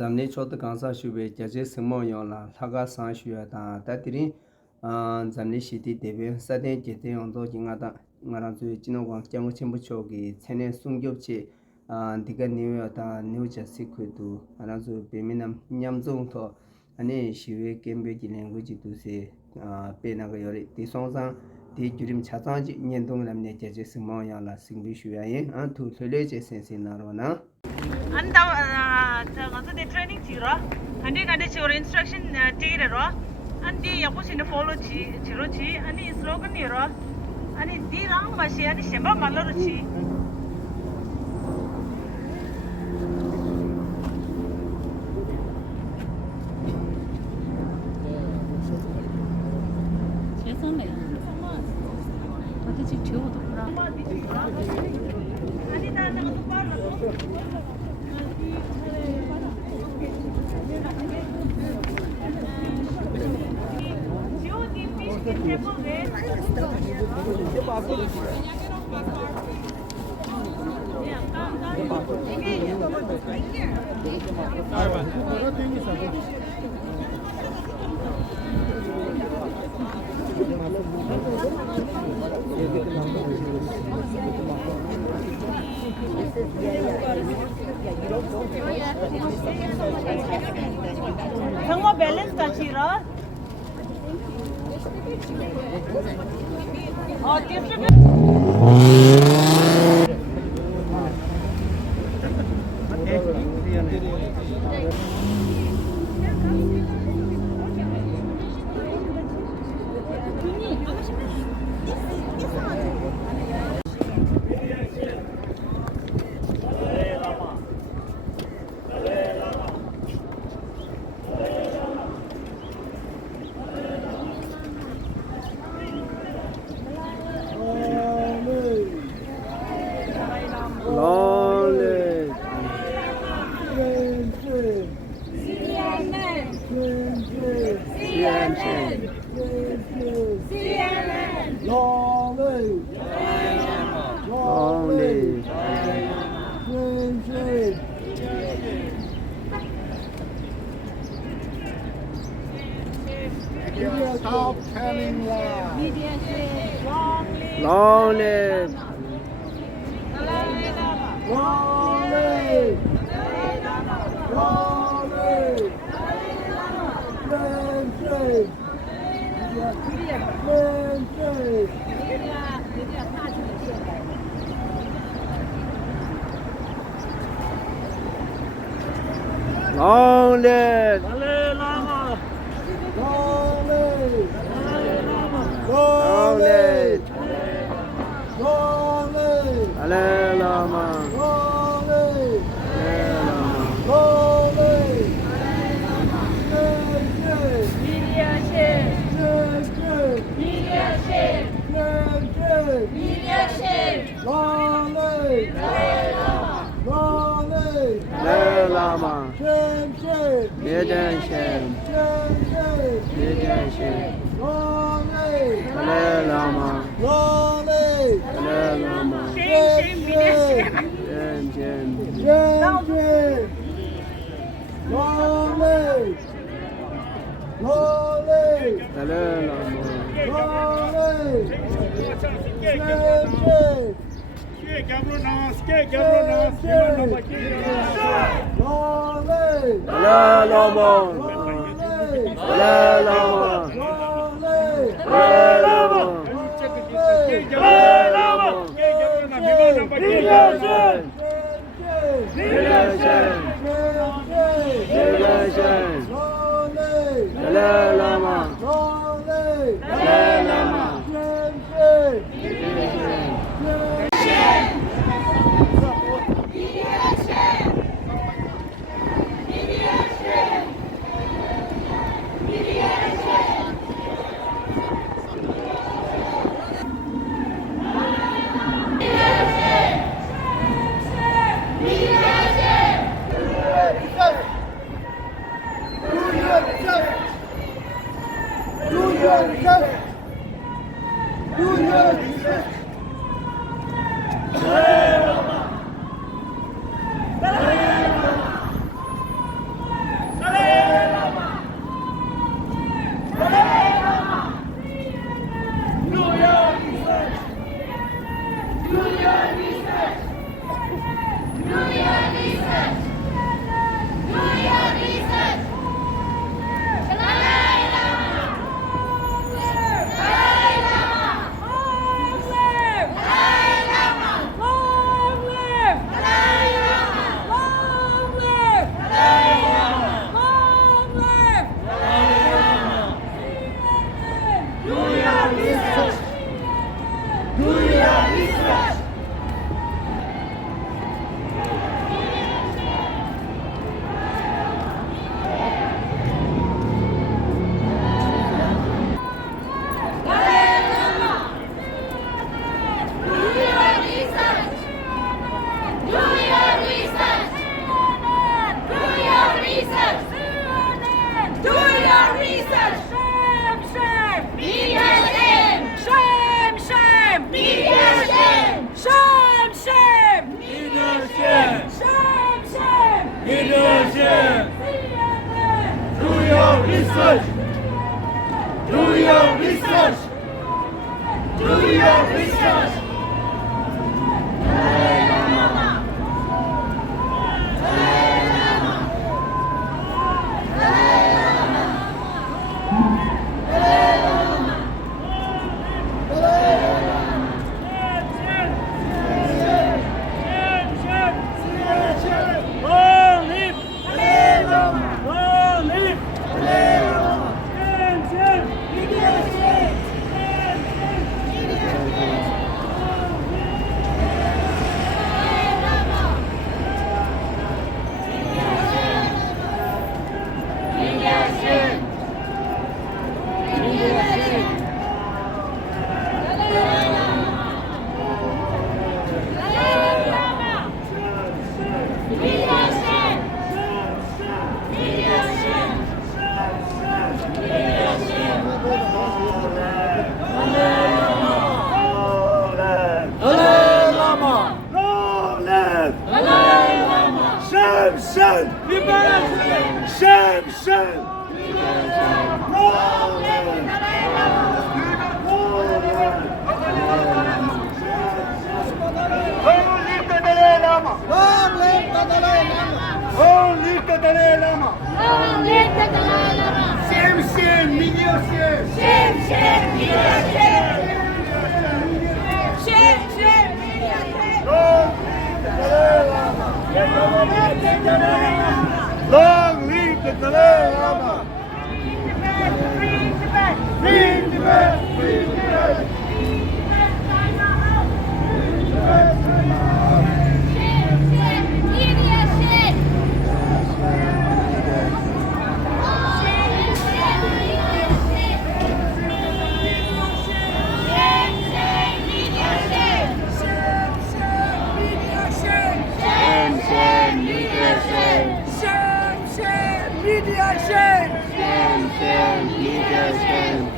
zamne chot kansa shube jaje samo yona thaga san shuya ta tatiri zamne shiti debe saden jete ondo jinga da ngara zu chino wang kyang chembu chogi chene sungyopchi diga niyo ta niyo jasi khudu ara zu beminam nyamzong to ane shiwe kembe ji language tu se pe na ga yori ti songsan ti jurim chazang ji nyendong lamne jaje samo yona singbi shuya yin an tu thole je sense naro na anda also the training chiro andi gade chiro instruction tigre ro andi yapo sin follow chiro chi ani slogan ni ro ani dirang ma shi ani shemba maloro chi ani da na to parla 정말 밸런스 같이라 Stop telling lies. Long live! Long live! Long live! Grand trade! Grand trade! Long live! Dalai Lama! Long live! Long live! Long live! Dalai Lama! Long live! Dalai Lama! Long live! Grand trade! Grand trade! Grand trade! Long live! Long live! Dalai Lama! Grand trade! 别担心， Grand trade! 别担心， Long live! 达赖喇嘛， Long live! 达赖喇嘛， Grand trade! 认真。 Grand trade! Long live! Long live! 达赖喇嘛， Long live! Grand trade! Long live! 达赖喇嘛， Long live! 达赖喇嘛， Long live! 达赖喇嘛， 达赖喇嘛，别担心，别担心，别担心，达赖喇嘛，达赖喇嘛，别担心。 Do Do your research. Do your research. Do your research. Long live the Dalai Lama! Free Tibet! Free Tibet! Free Tibet!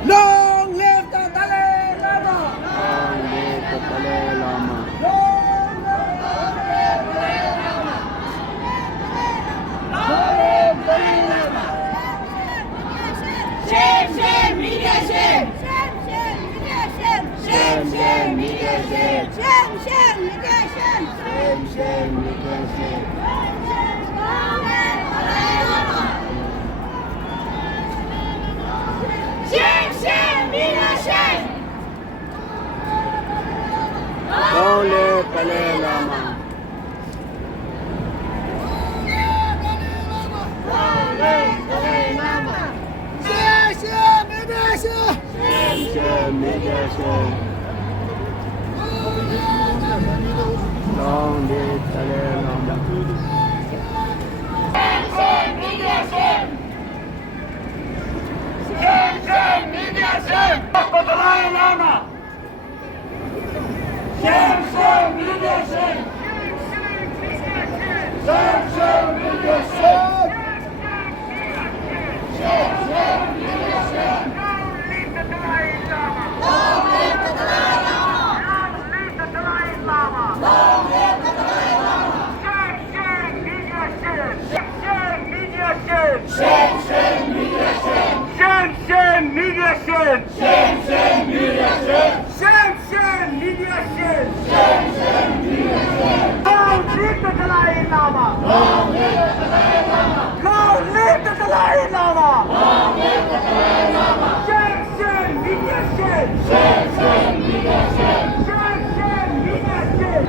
Long live the Dalai Lama! Long live the Dalai Lama! Long live the Dalai Lama! Long live the Dalai Lama! Shame, shame, media shame! Shame, shame, media shame! Shame, shame, media shame! Shame, shame, media shame! Shame, shame, media shame! Long live the Dalai Lama! Shame, shame, media shame! Long live the Dalai Lama! Long live the Dalai Lama! Shame, shame, media shame! Shame, shame, media shame! Long live the Dalai Lama! Shame, shame, media shame! Shame, shame, media shame! The Dalai Lama! Shame, shame, media shame! Shame, shame, media shame! Shame, shame, media shame! Long live the Dalai Lama! Long live the Dalai Lama! Long live the Dalai Lama! Shame, shame, media shame! Shame, media shame! Shame, shame, media shame! Shame, shame, media shame! Shame, shame, media shame! Shame, shame, media shame! Shame, shame, media shame! Long live the Dalai Lama! Long live the Dalai Lama! Long live the Dalai Lama! Long live the Dalai Lama! Shame, shame, media shame! Shame, shame, media shame! Shame, shame, media shame!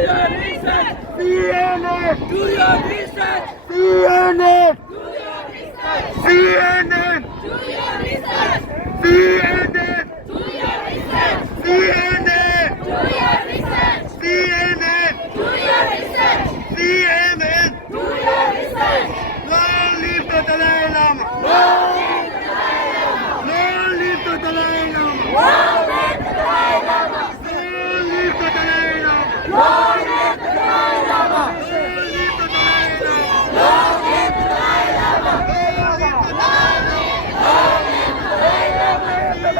your research. CNN. Do your research. CNN. Do your research. CNN. Do your research. CNN. Do your research. CNN. Do your research. CNN. Do your research. CNN. Do your research. Long live the Dalai Lama. Long live the Dalai Lama. Long live the Dalai Lama. Long live the Dalai Lama. Long live the Dalai Lama. Long live the Dalai Lama. Long live the Dalai Lama. Long live the Dalai Lama. Long live the Dalai Lama. Long live the Dalai Lama.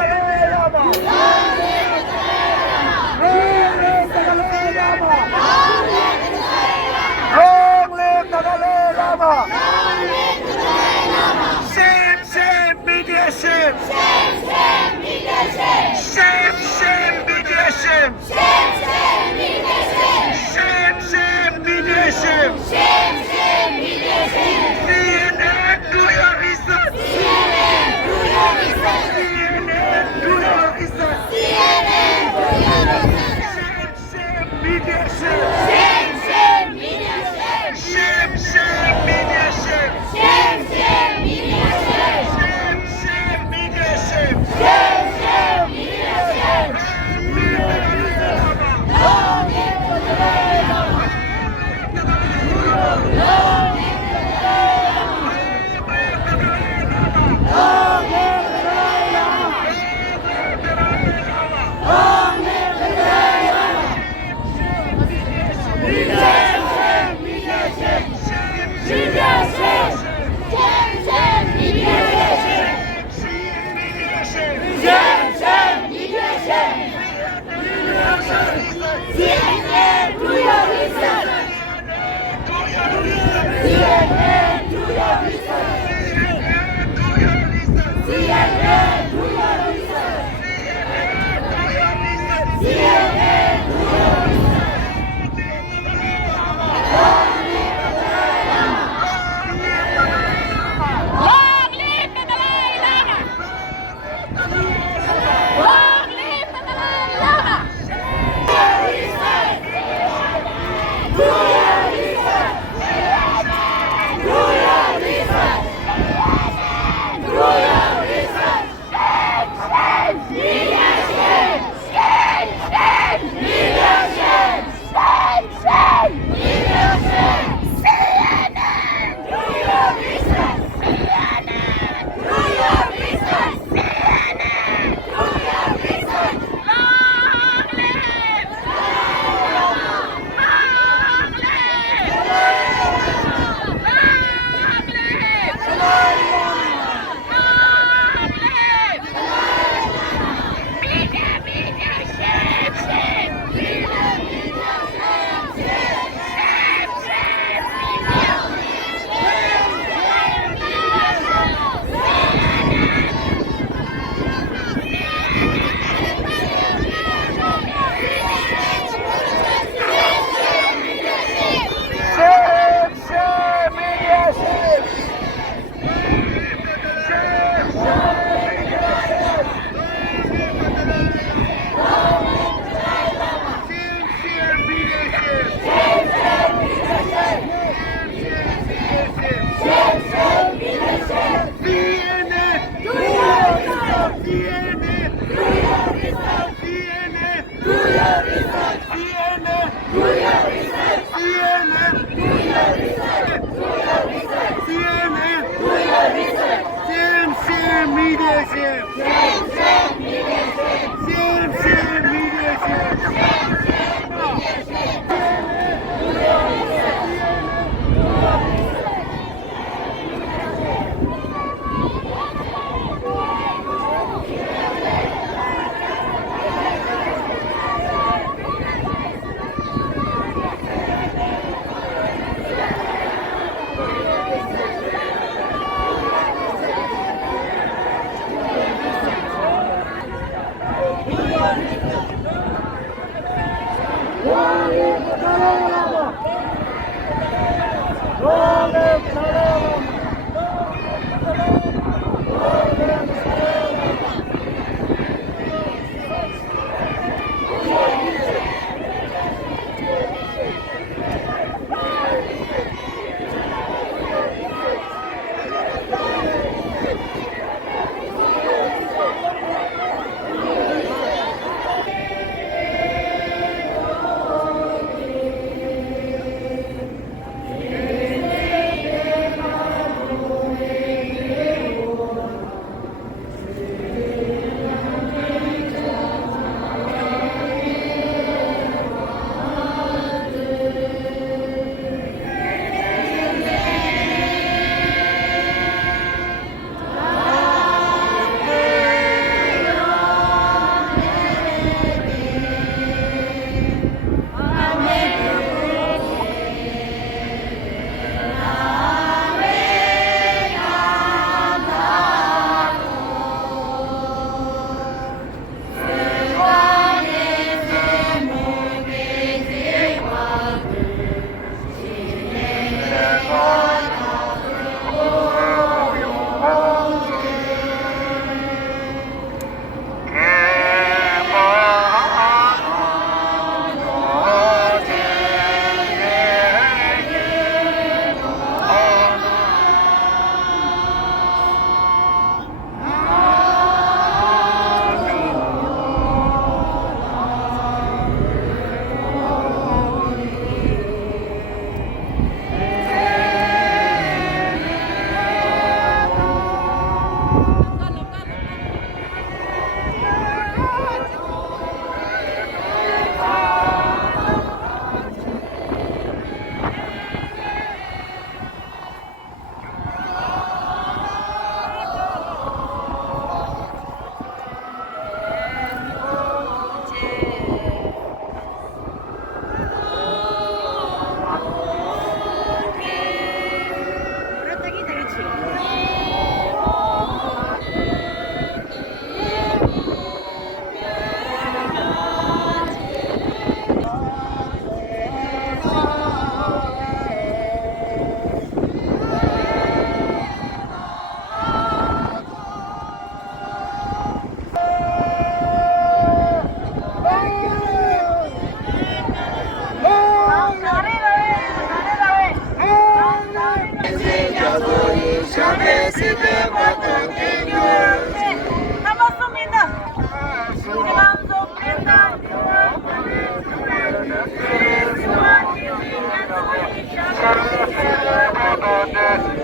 Thank you.